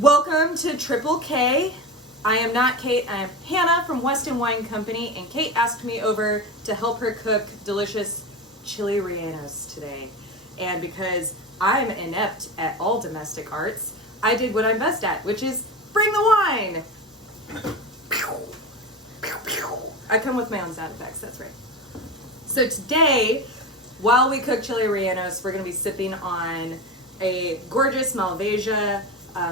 Welcome to Triple K. I am not Kate, I am Hannah from Weston Wine Company, and Kate asked me over to help her cook delicious Chile Rellenos today. And because I'm inept at all domestic arts, I did what I'm best at, which is bring the wine. I come with my own sound effects, that's right. So today, while we cook Chile Rellenos, we're going to be sipping on a gorgeous Malvasia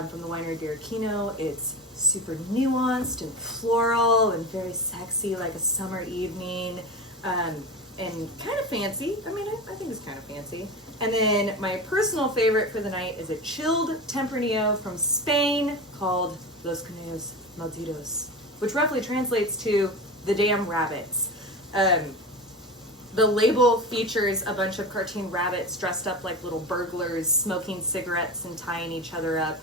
from the winery D'Arquino. It's super nuanced and floral and very sexy, like a summer evening, and kind of fancy. I mean, I think it's kind of fancy. And then my personal favorite for the night is a chilled Tempranillo from Spain called Los Conejos Malditos, which roughly translates to the damn rabbits. The label features a bunch of cartoon rabbits dressed up like little burglars, smoking cigarettes and tying each other up,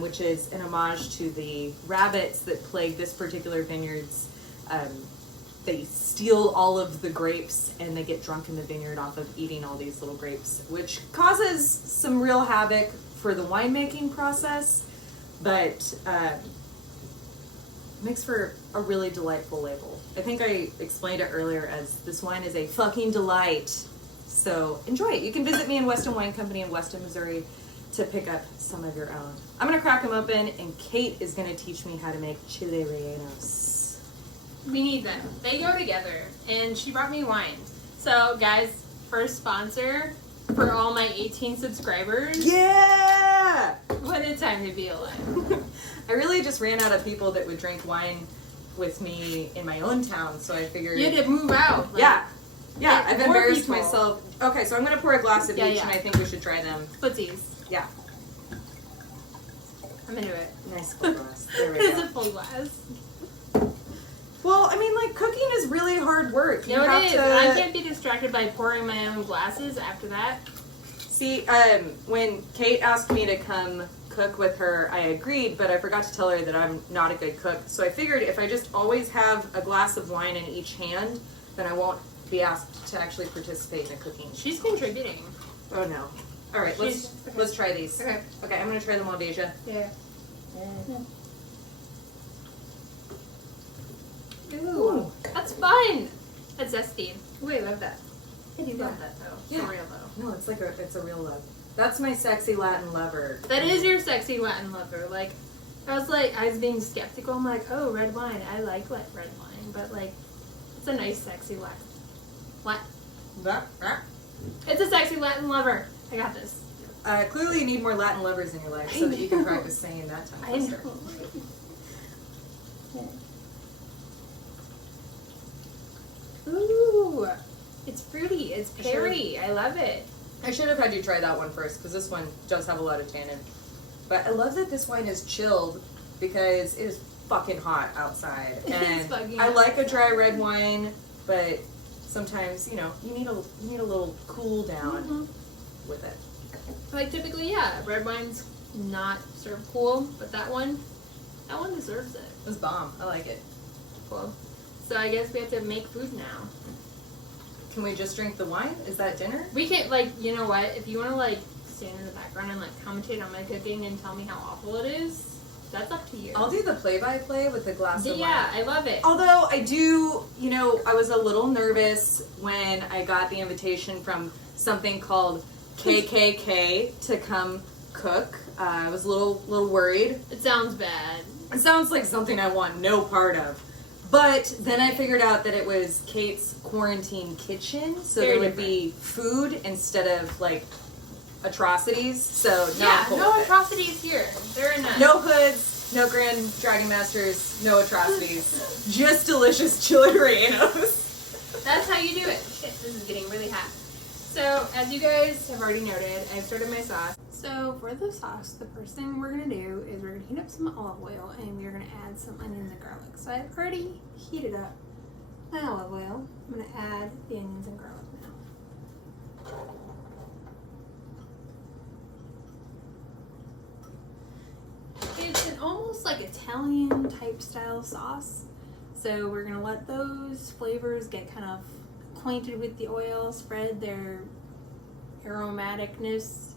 which is an homage to the rabbits that plague this particular vineyard's. They steal all of the grapes and they get drunk in the vineyard off of eating all these little grapes, which causes some real havoc for the winemaking process, but makes for a really delightful label. I think I explained it earlier as this wine is a fucking delight. So enjoy it. You can visit me in Weston Wine Company in Weston, Missouri to pick up some of your own. I'm gonna crack them open and Kate is gonna teach me how to make Chile Rellenos. We need them. They go together. And she brought me wine. So guys, first sponsor for all my 18 subscribers. Yeah! What a time to be alive. I really just ran out of people that would drink wine with me in my own town, so I figured... You had to move out. Like, yeah, I've embarrassed people. myself. Okay, so I'm going to pour a glass of each, Yeah. and I think we should try them. Footsies. Yeah. I'm into it. Nice full glass. There we It's go. a full glass. Well, I mean, like, cooking is really hard work. No, it is. I can't be distracted by pouring my own glasses after that. See, when Kate asked me to come cook with her, I agreed, but I forgot to tell her that I'm not a good cook. So I figured if I just always have a glass of wine in each hand, then I won't be asked to actually participate in the cooking. She's contributing. Oh no. All right, let's try these. Okay. Okay, I'm gonna try the Malvasia. Yeah. Ooh, that's fun. That's zesty. Ooh, I love that. I do love that though. Yeah. For real though. No, it's a real love. That's my sexy Latin lover. That is your sexy Latin lover. Like, I was being skeptical. I'm like, oh, red wine. I like red wine, but like, it's a nice sexy Latin. What? It's a sexy Latin lover. I got this. Clearly you need more Latin lovers in your life so that you can practice saying that tongue I twister. know. Ooh, it's fruity. It's peary. I love it. I should have had you try that one first because this one does have a lot of tannin. But I love that this wine is chilled because it is fucking hot outside. And fucking I hot like a dry red wine, but sometimes, you need a little cool down with it. Like typically, yeah, red wine's not served cool, but that one deserves it. It's bomb. I like it. Cool. So I guess we have to make food now. Can we just drink the wine? Is that dinner? We can't, like, you know what? If you want to, like, stand in the background and, like, commentate on my cooking and tell me how awful it is, that's up to you. I'll do the play-by-play with the glass of wine. Yeah, I love it. Although I do, I was a little nervous when I got the invitation from something called KKK to come cook. I was a little worried. It sounds bad. It sounds like something I want no part of. But then I figured out that it was Kate's quarantine kitchen, so Very there would be food instead of, like, atrocities. So no atrocities here. There are none. no hoods, no Grand Dragon Masters, no atrocities. Just delicious Chile Rellenos. That's how you do it. Shit, this is getting really hot. So, as you guys have already noted, I've started my sauce. So, for the sauce, the first thing we're going to do is we're going to heat up some olive oil and we're going to add some onions and garlic. So, I've already heated up my olive oil. I'm going to add the onions and garlic now. It's an almost like Italian type style sauce. So, we're going to let those flavors get kind of acquainted with the oil, spread their aromaticness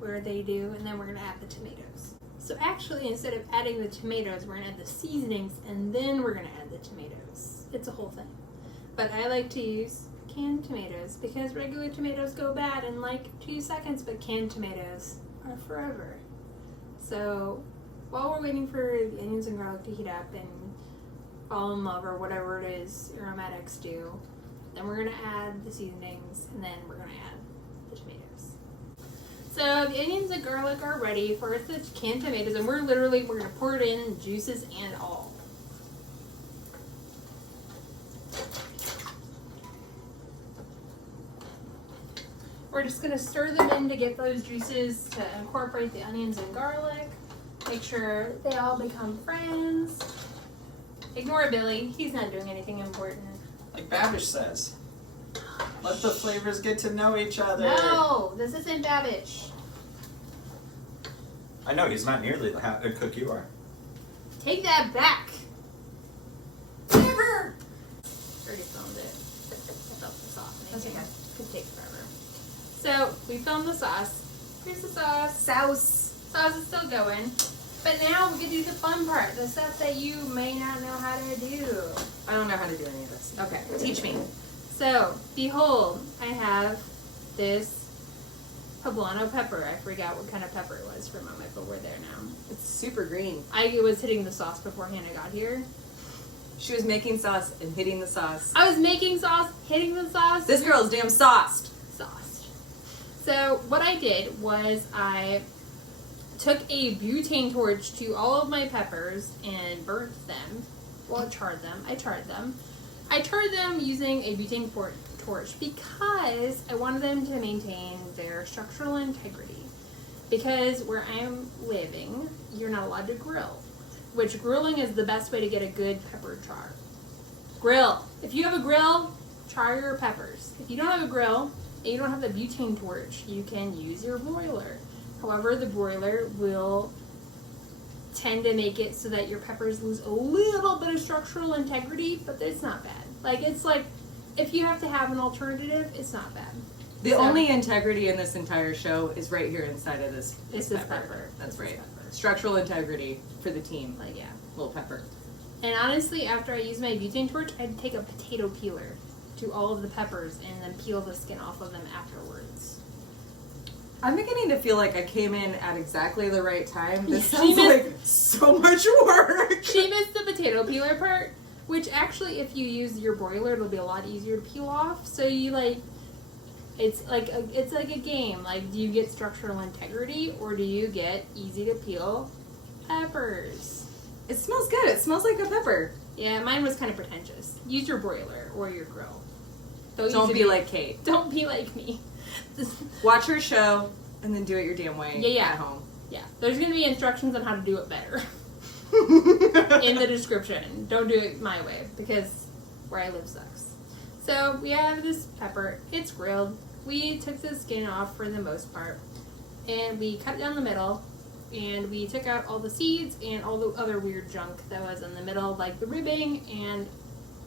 where they do, and then we're going to add the tomatoes. So actually, instead of adding the tomatoes, we're going to add the seasonings, and then we're going to add the tomatoes. It's a whole thing. But I like to use canned tomatoes because regular tomatoes go bad in like 2 seconds, but canned tomatoes are forever. So while we're waiting for the onions and garlic to heat up and fall in love or whatever it is aromatics do, then we're going to add the seasonings, and then we're going to add the tomatoes. So the onions and garlic are ready for the canned tomatoes, and we're going to pour it in, juices and all. We're just going to stir them in to get those juices to incorporate the onions and garlic. Make sure they all become friends. Ignore Billy. He's not doing anything important. Like Babish says. Let the flavors get to know each other. No, this isn't Babish. I know, he's not nearly the good cook you are. Take that back. Never. Already filmed it. I felt the sauce. That's okay. Could take forever. So we filmed the sauce. Here's the sauce. Sauce is still going. But now we can do the fun part, the stuff that you may not know how to do. I don't know how to do any of this. Okay, teach me. So, behold, I have this poblano pepper. I forgot what kind of pepper it was for a moment, but we're there now. It's super green. I was hitting the sauce before Hannah got here. She was making sauce and hitting the sauce. I was making sauce, hitting the sauce. This girl's damn sauced. So what I did was I took a butane torch to all of my peppers and burnt them. Well, charred them. I charred them using a butane torch because I wanted them to maintain their structural integrity. Because where I'm living, you're not allowed to grill. Which grilling is the best way to get a good pepper char. Grill. If you have a grill, char your peppers. If you don't have a grill, and you don't have the butane torch, you can use your broiler. However, the broiler will tend to make it so that your peppers lose a little bit of structural integrity, but it's not bad. It's like, if you have to have an alternative, it's not bad. The only integrity in this entire show is right here inside of this pepper. That's right. Structural integrity for the team. Yeah. Little pepper. And honestly, after I use my butane torch, I'd take a potato peeler to all of the peppers and then peel the skin off of them afterwards. I'm beginning to feel like I came in at exactly the right time. This sounds like so much work. She missed the potato peeler part, which actually, if you use your broiler, it'll be a lot easier to peel off. So you it's like a game. Do you get structural integrity or do you get easy to peel peppers? It smells good. It smells like a pepper. Yeah, mine was kind of pretentious. Use your broiler or your grill. Don't be like Kate. Don't be like me. Watch her show and then do it your damn way at home. Yeah. There's going to be instructions on how to do it better in the description. Don't do it my way because where I live sucks. So we have this pepper. It's grilled. We took the skin off for the most part and we cut it down the middle and we took out all the seeds and all the other weird junk that was in the middle, like the ribbing and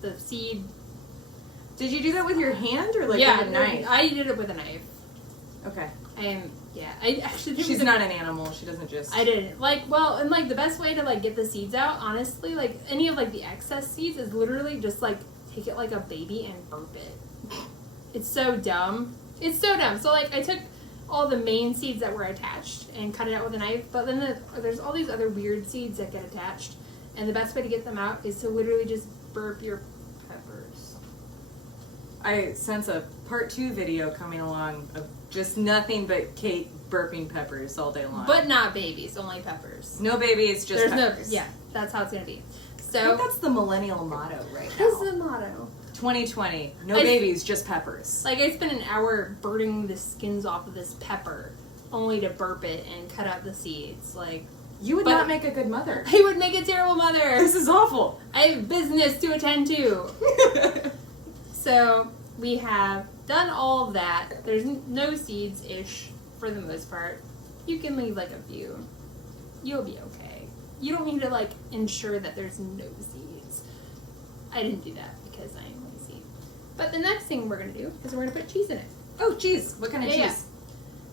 the seed. Did you do that with your hand or with a knife? I did it with a knife. Okay. I actually did. She's not an animal. She doesn't just. I didn't and the best way to get the seeds out, honestly, any of the excess seeds is literally just take it like a baby and burp it. It's so dumb. So I took all the main seeds that were attached and cut it out with a knife, but then there's all these other weird seeds that get attached, and the best way to get them out is to literally just burp your peppers. I sense a part 2 video coming along of just nothing but Kate burping peppers all day long. But not babies, only peppers. No babies, just peppers. That's how it's going to be. So I think that's the millennial motto right now. What's the motto? 2020. No babies, just peppers. I spent an hour burning the skins off of this pepper only to burp it and cut out the seeds. You would not make a good mother. I would make a terrible mother. This is awful. I have business to attend to. So we have done all of that. There's no seeds-ish for the most part. You can leave a few. You'll be okay. You don't need to ensure that there's no seeds. I didn't do that because I am lazy. But the next thing we're going to do is we're going to put cheese in it. Oh, cheese. What kind of cheese? Yeah.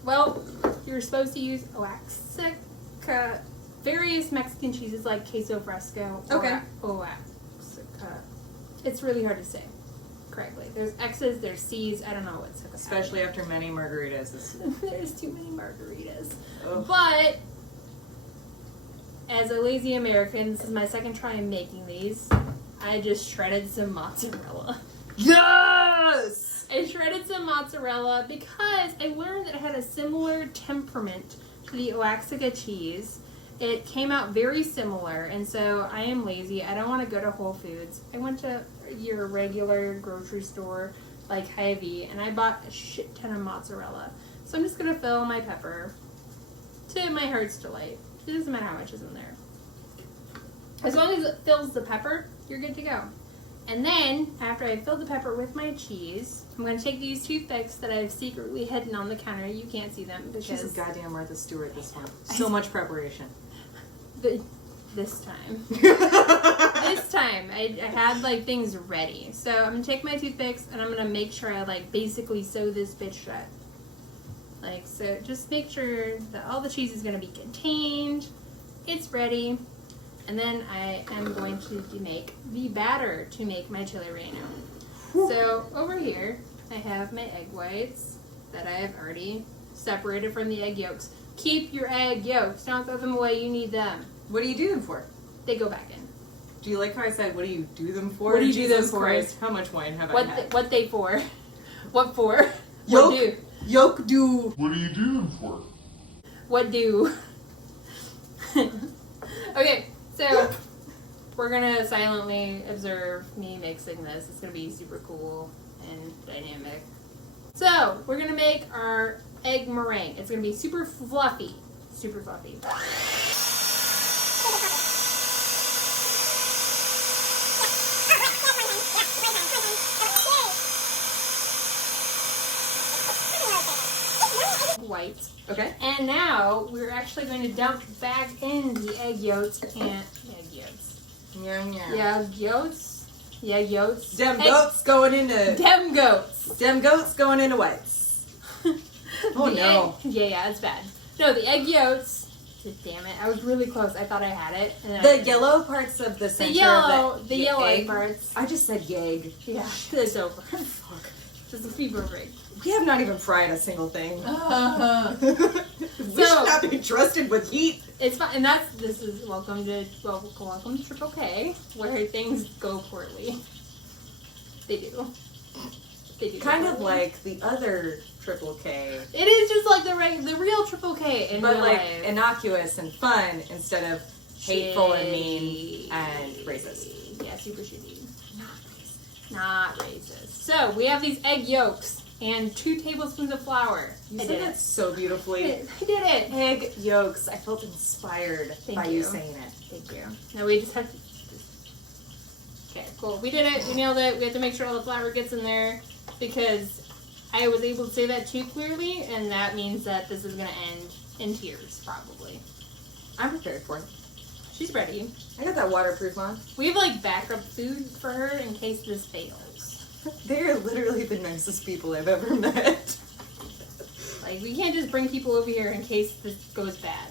Well, you're supposed to use Oaxaca various Mexican cheeses like queso fresco or Okay. Oaxaca. It's really hard to say correctly. There's X's, there's C's. I don't know what's Especially after many margaritas. There's too many margaritas. Ugh. But as a lazy American, this is my second try in making these. I just shredded some mozzarella. Yes! I shredded some mozzarella because I learned that it had a similar temperament to the Oaxaca cheese. It came out very similar, and so I am lazy. I don't want to go to Whole Foods. I went to your regular grocery store like Hy-Vee, and I bought a shit ton of mozzarella. So I'm just going to fill my pepper to my heart's delight. It doesn't matter how much is in there. As long as it fills the pepper, you're good to go. And then, after I filled the pepper with my cheese, I'm going to take these toothpicks that I've secretly hidden on the counter. You can't see them because... She's a goddamn Martha Stewart, this one. So much preparation. This time. This time, I had, like, things ready. So, I'm going to take my toothpicks, and I'm going to make sure I, like, basically sew this bitch shut. Like, so just make sure that all the cheese is going to be contained. It's ready. And then I am going to make the batter to make my chile relleno. So over here, I have my egg whites that I have already separated from the egg yolks. Keep your egg yolks. Don't throw them away. You need them. What do you do them for? They go back in. Do you like how I said, what do you do them for? What do you do them Jesus for? Christ, how much wine have I had? What they for? What for? Yolk. What do? Yolk do. What do you do them for? What do? Okay, so we're gonna silently observe me mixing this. It's gonna be super cool and dynamic. So we're gonna make our egg meringue. It's gonna be super fluffy. Super fluffy. White. Okay. And now we're actually going to dump back in the egg yolks and Yeah. egg yolks. Dem goats going into Dem goats. dem goats going into whites. Oh The no. Yeah, it's bad. No, the egg yolks. Damn it! I was really close. I thought I had it. And The yellow parts of the center of the yellow egg. parts. I just said yegg. Yeah, it's over. Fuck. Just a fever break. We have not even fried a single thing. We So- should not be trusted with heat. It's fine, and this is welcome to Triple K, where things go poorly. They do. They do. Kind go of poorly. like the other Triple K, It is just like the real Triple K in but real like life. innocuous and fun instead of hateful and mean and Shitty. racist. Yeah, super shitty. Not racist. So we have these egg yolks and 2 tablespoons of flour. You I said did that it. so beautifully. I did it. Egg yolks. I felt inspired Thank by you. you saying it. Thank you. Now we just have to. Okay, cool. We did it. We nailed it. We have to make sure all the flour gets in there because I was able to say that too clearly, and that means that this is going to end in tears, probably. I'm prepared for it. She's ready. I got that waterproof on. We have like backup food for her in case this fails. They're literally the nicest people I've ever met. Like, we can't just bring people over here in case this goes bad.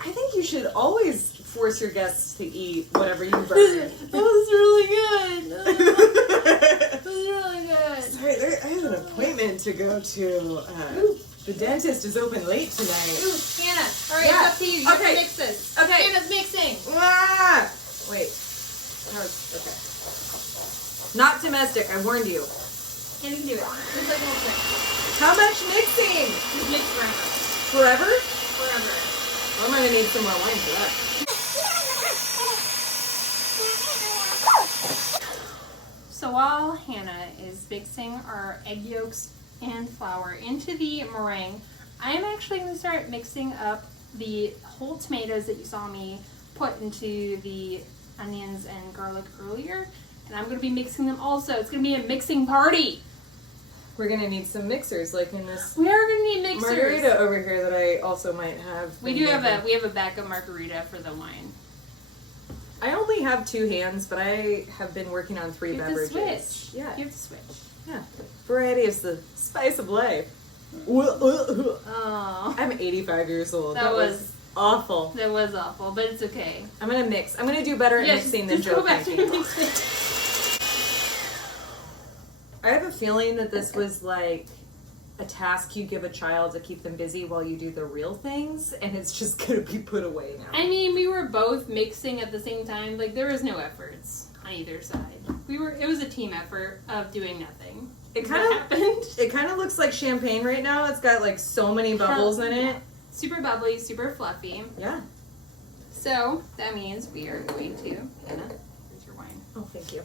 I think you should always force your guests to eat whatever you burn. That was really good. That was really good. Sorry, I have an appointment to go to. The dentist is open late tonight. Ooh, Hannah. All right, Yeah. it's up to you. You have to Okay. mix this. Okay. Hannah's mixing. Ah! Wait. Okay. Not domestic, I warned you. Hannah can do it. Just like one thing. How much mixing? Just mix forever. Forever? Forever. Well, I'm gonna need some more wine for that. So while Hannah is mixing our egg yolks and flour into the meringue, I'm actually going to start mixing up the whole tomatoes that you saw me put into the onions and garlic earlier. And I'm going to be mixing them also. It's going to be a mixing party. We're gonna need some mixers, like in this We are going to need mixers. margarita over here that I also might have. We do have a backup margarita for the wine. I only have 2 hands, but I have been working on 3 You have to beverages. switch. Yeah. You have to switch. Yeah. Variety is the spice of life. Oh. I'm 85 years old. That was awful. That was awful, but it's okay. I'm gonna mix. I'm gonna do better at mixing than just go Joe back to making. mixing. I have a feeling that this was like a task you give a child to keep them busy while you do the real things, and it's just gonna be put away now. I mean, we were both mixing at the same time. Like, there was no efforts on either side. It was a team effort of doing nothing. It happened. kind of looks like champagne right now. It's got like so many bubbles in it. Super bubbly, super fluffy. Yeah. So that means we are going to Hannah. Here's your wine. Oh, thank you.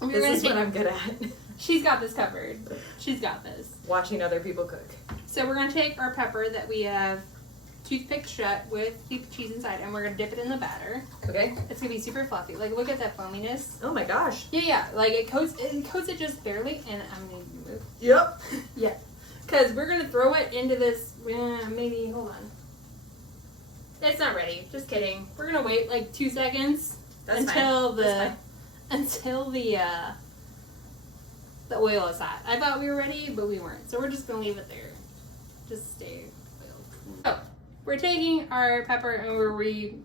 We're This gonna is what I'm good at. She's got this covered. She's got this. Watching other people cook. So we're gonna take our pepper that we have toothpicks shut with the cheese inside, and we're gonna dip it in the batter. Okay. It's gonna be super fluffy. Like, look at that foaminess. Oh my gosh. Yeah. Like, it coats it just barely, and I'm gonna move. Yep. Yeah. Because we're gonna throw it into this. Maybe hold on. It's not ready. Just kidding. We're gonna wait like 2 seconds until the oil is hot. I thought we were ready, but we weren't. So we're just gonna leave it there. Just stay oiled. So we're taking our pepper and we're redoing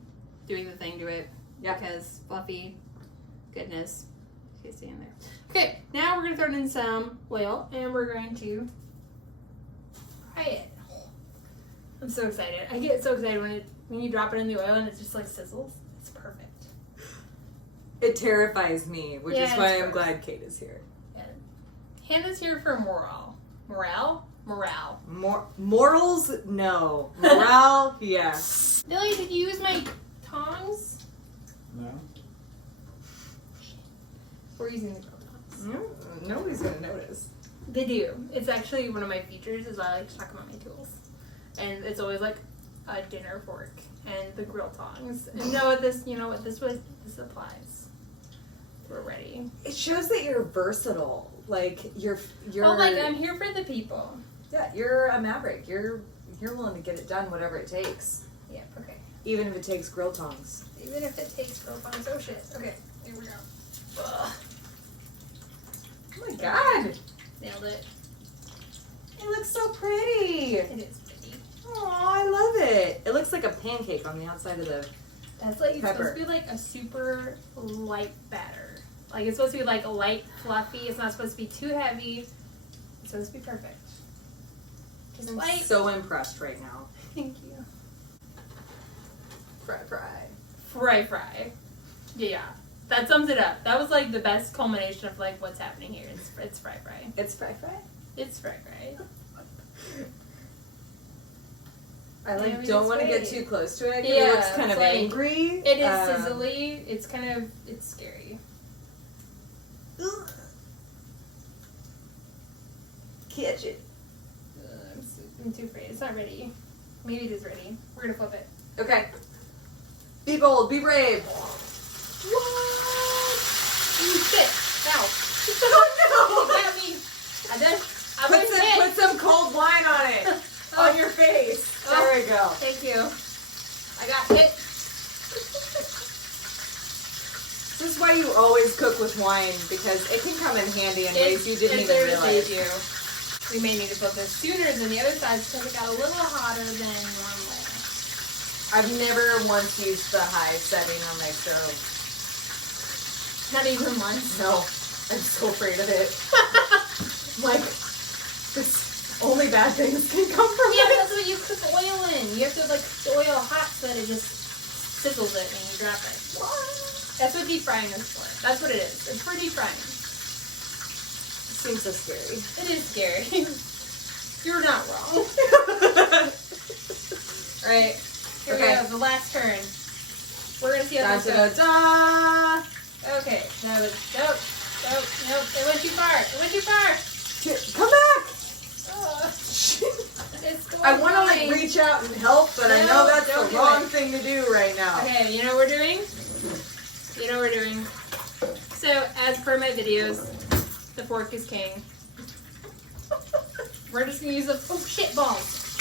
the thing to it. Yeah. Because fluffy goodness. Okay, stay in there. Okay, now we're gonna throw it in some oil and we're going to fry it. I'm so excited. I get so excited when you drop it in the oil and it just like sizzles. It's perfect. It terrifies me, which Yeah, is why it's I'm gross. glad Kate is here. Yeah. Hannah's here for morale. Morale? Morals? No. Morale? Yeah. Billy, did you use my tongs? No. We're using the grill tongs. Nobody's gonna notice. They do. It's actually one of my features is I like to talk about my tools. And it's always like a dinner fork and the grill tongs. And you know what this applies. We're ready. It shows that you're versatile. Like you're Oh, like I'm here for the people. Yeah, you're a maverick. You're willing to get it done, whatever it takes. Yeah, okay. Even if it takes grill tongs. Even if it takes grill tongs. Oh shit. Okay, here we go. Ugh. Oh my god! Nailed it. It looks so pretty. It is pretty. Oh, I love it. It looks like a pancake on the outside of the That's like, it's pepper. supposed to be like a super light batter. Like, it's supposed to be like light, fluffy. It's not supposed to be too heavy. It's supposed to be perfect. Just I'm light. so impressed right now. Thank you. Fry. Fry. Yeah. That sums it up. That was like the best culmination of like what's happening here. It's fry. It's fry. It's fry. I like Yeah, don't want to get it's too close to it because Yeah, it looks kind it's of like- angry. It is sizzly. It's scary. Catch it. I'm too afraid. It's not ready. Maybe it is ready. We're gonna flip it. Okay. Be bold. Be brave. What? Shit. Ow. Oh You got me. I went hit. Put some cold wine on it. On your face. There we go. Thank you. I got hit. This is why you always cook with wine, because it can come in handy in ways you didn't It's even there to realize. save you. We may need to flip this sooner than the other side because it got a little hotter than normal. I've never once used the high setting on my stove. Not even once. No, I'm so afraid of it. Like, only bad things can come from Yeah, it. that's what you cook oil in. You have to like cook the oil hot so that it just sizzles it when you drop it. That's what deep frying is for. That's what it is. It's for deep frying. Seems so scary. It is scary. You're not wrong. Alright, here we Okay. go. The last turn. We're gonna see how Da, this da, goes. da, da. Okay. Now nope. It went too far. Come back! It's going I want to fine. like reach out and help, but I know No, that's don't the do wrong it. thing to do right now. Okay, you know what we're doing? So, as per my videos, the fork is king. We're just gonna use the shit balls.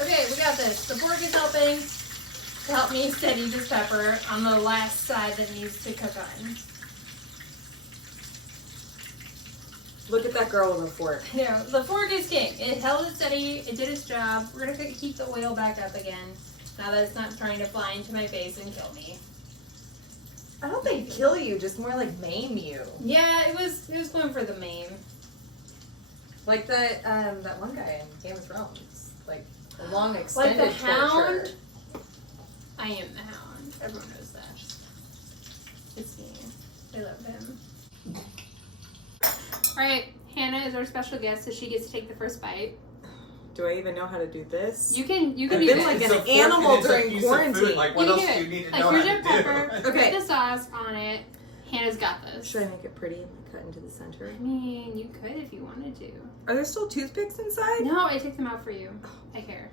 Okay, we got this. The fork is helping to help me steady this pepper on the last side that needs to cook on. Look at that girl with a fork. You know, the fork is king. It held it steady. It did its job. We're gonna keep the oil back up again. Now that it's not trying to fly into my face and kill me. I don't think kill you, just more like maim you. Yeah, it was going for the maim. Like that one guy in Game of Thrones. Like a long extended Like the torture. Hound? I am the Hound. Everyone knows that. It's me. I love him. Alright, Hannah is our special guest, so she gets to take the first bite. Do I even know how to do this? You can I've do been this. like It's an a fork animal and it's a during piece of quarantine. food. Like, what You else can do do you it. need to Like, know here's how your to pepper. do? Okay. Put the sauce on it. Hannah's got this. Should I make it pretty and cut into the center? I mean, you could if you wanted to. Are there still toothpicks inside? No, I take them out for you. I care.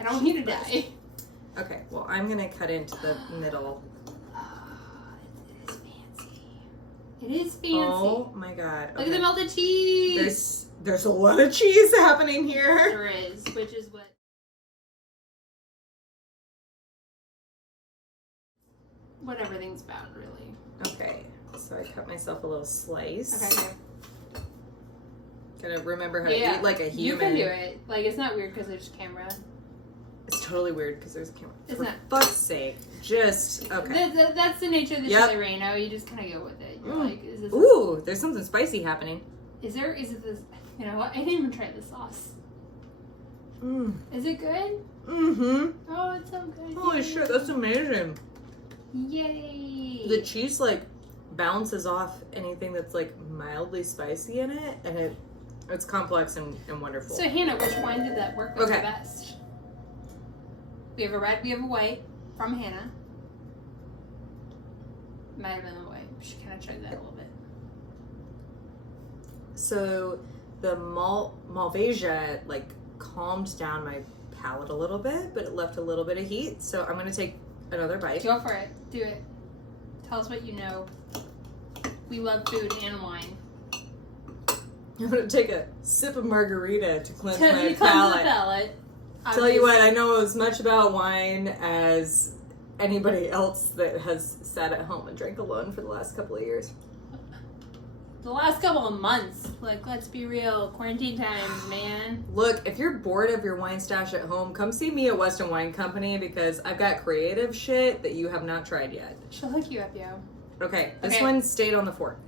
I don't want you to die. Okay, well, I'm gonna cut into the middle. It is fancy. It is fancy. Oh my god. Look at the melted cheese. There's a lot of cheese happening here. There is, which is what everything's about, really. Okay, so I cut myself a little slice. Okay. Gotta remember how to eat like a human. You can do it. Like, it's not weird because there's camera. It's totally weird because there's a camera. It's For not. fuck's sake, just okay. That's the nature of the Yep. Chile Rellenos. You just kind of go with it. You're like, is this? Ooh, there's something spicy happening. Is it this? You know what? I didn't even try the sauce. Mm. Is it good? Mm-hmm. Oh, it's so good. Holy shit, that's amazing. Yay! The cheese like bounces off anything that's like mildly spicy in it, and it's complex and wonderful. So Hannah, which wine did that work with Okay. the best? We have a red, we have a white from Hannah. Might have been the white. She kind of chugged that a little bit. So the Malvasia like calmed down my palate a little bit, but it left a little bit of heat. So I'm gonna take another bite. Go for it. Do it. Tell us what you know. We love food and wine. I'm gonna take a sip of margarita to cleanse To my cleanse palate. the palate. Tell you what, I know as much about wine as anybody else that has sat at home and drank alone for the last couple of years. The last couple of months. Like, let's be real. Quarantine times, man. Look, if you're bored of your wine stash at home, come see me at Weston Wine Company because I've got creative shit that you have not tried yet. She'll hook you up, yo. Okay, this Okay. one stayed on the fork.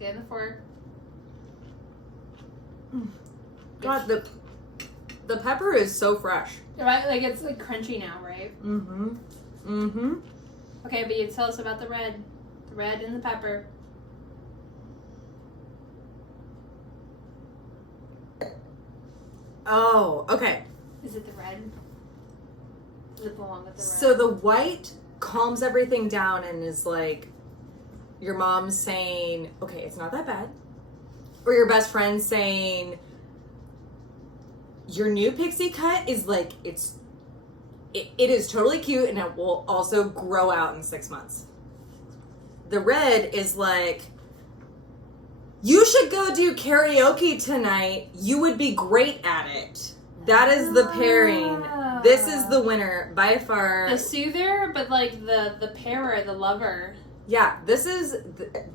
See on the fork. God, the pepper is so fresh. Right? Like, it's like crunchy now, right? Mm-hmm. Mm-hmm. Okay, but you tell us about the red. The red and the pepper. Oh, okay. Is it the red? Does it belong with the red? So the white calms everything down and is like your mom saying, okay, it's not that bad. Or your best friend saying, your new pixie cut is like, it is totally cute and it will also grow out in 6 months. The red is like, you should go do karaoke tonight. You would be great at it. That is the pairing. This is the winner by far. The soother, but like the pairer, the lover. Yeah, this is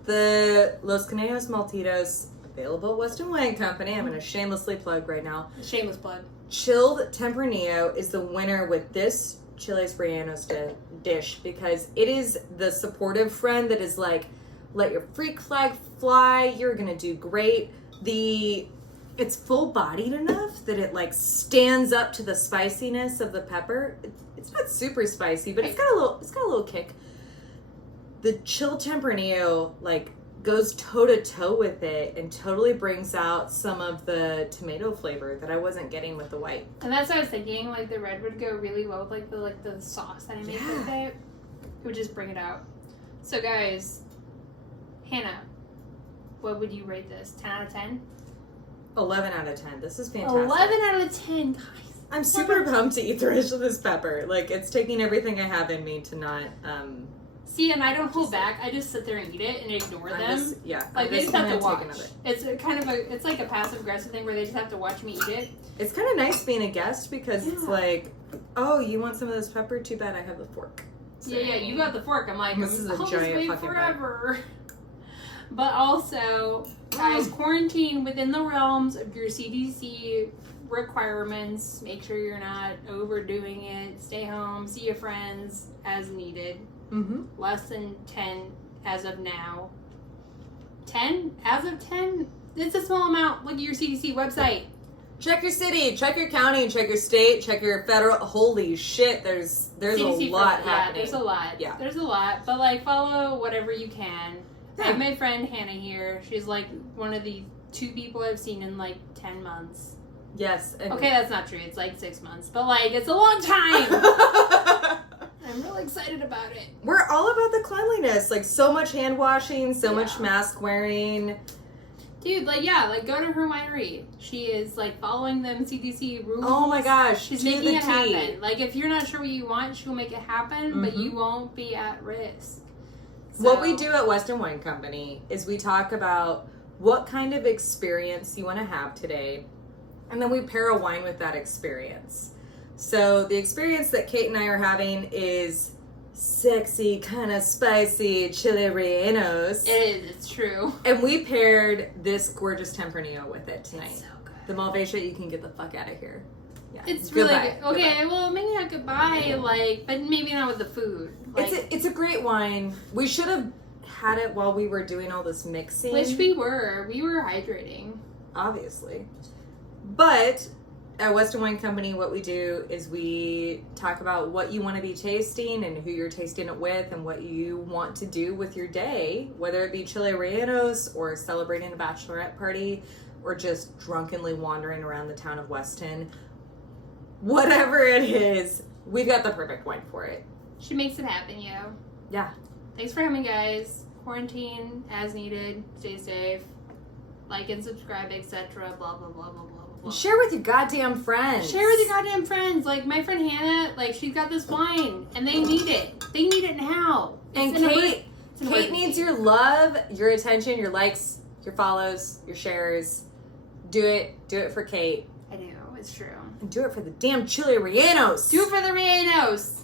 the Los Conejos Maltitos, available at Weston Wine Company. I'm going to shamelessly plug right now. Shameless plug. Chilled Tempranillo is the winner with this Chile Rellenos dish because it is the supportive friend that is like, let your freak flag fly. You're going to do great. It's full-bodied enough that it like stands up to the spiciness of the pepper. It's not super spicy, but it's got a little kick. The chilled Tempranillo like goes toe-to-toe with it and totally brings out some of the tomato flavor that I wasn't getting with the white. And that's what I was thinking. Like the red would go really well with like the sauce that I make with it. It would just bring it out. So guys, Hannah, what would you rate this? 10 out of 10? 11 out of 10. This is fantastic. 11 out of 10, guys. I'm super pumped to eat the rest of this pepper. Like, it's taking everything I have in me to not, See, and I don't hold back. I just sit there and eat it and ignore them. Like, they just have to watch. It's it's like a passive aggressive thing where they just have to watch me eat it. It's kind of nice being a guest because it's like, oh, you want some of this pepper? Too bad I have the fork. So, Yeah, you got the fork. I'm like, this is a I'll giant just wait fucking forever. But also, guys, quarantine within the realms of your CDC requirements. Make sure you're not overdoing it. Stay home, see your friends as needed. Mm-hmm. Less than 10 as of now. 10? As of 10? It's a small amount. Look at your CDC website. Check your city, check your county, check your state, check your federal. Holy shit, there's CDC a lot for, happening. Yeah, there's a lot. Yeah. There's a lot. But, like, follow whatever you can. Yeah. I have my friend Hannah here. She's, like, one of the 2 people I've seen in, like, 10 months. Yes. And Okay, that's not true. It's, like, 6 months. But, like, it's a long time. I'm really excited about it. We're all about the cleanliness. Like, so much hand washing, so Yeah. much mask wearing. Dude, like, yeah, like, go to her winery. She is, like, following them CDC rules. Oh my gosh. She's to making the it T. happen. Like, if you're not sure what you want, she'll make it happen, but Mhm. you won't be at risk. What we do at Weston Wine Company is we talk about what kind of experience you want to have today, and then we pair a wine with that experience. So the experience that Kate and I are having is sexy, kind of spicy Chile Rellenos. It is, it's true. And we paired this gorgeous Tempranillo with it tonight. It's so good. The Malvasia, you can get the fuck out of here. Yeah. It's really Goodbye. good. Okay, Goodbye. well, maybe not goodbye, like, but maybe not with the food. Like, It's a great wine. We should have had it while we were doing all this mixing. which we were hydrating. Obviously. But at Weston Wine Company, what we do is we talk about what you want to be tasting and who you're tasting it with and what you want to do with your day, whether it be Chile Rellenos or celebrating a bachelorette party or just drunkenly wandering around the town of Weston. Whatever it is, we've got the perfect wine for it. She makes it happen, yo. Yeah. Thanks for coming, guys. Quarantine as needed. Stay safe. Like and subscribe, etc. Blah, blah, blah, blah, blah, blah. Share with your goddamn friends. Share with your goddamn friends. Like, my friend Hannah, like, she's got this wine, and they need it. They need it now. And It's an Kate emergency. needs your love, your attention, your likes, your follows, your shares. Do it. Do it for Kate. I do. It's true. And do it for the damn Chile Rellenos. Do it for the Rellenos.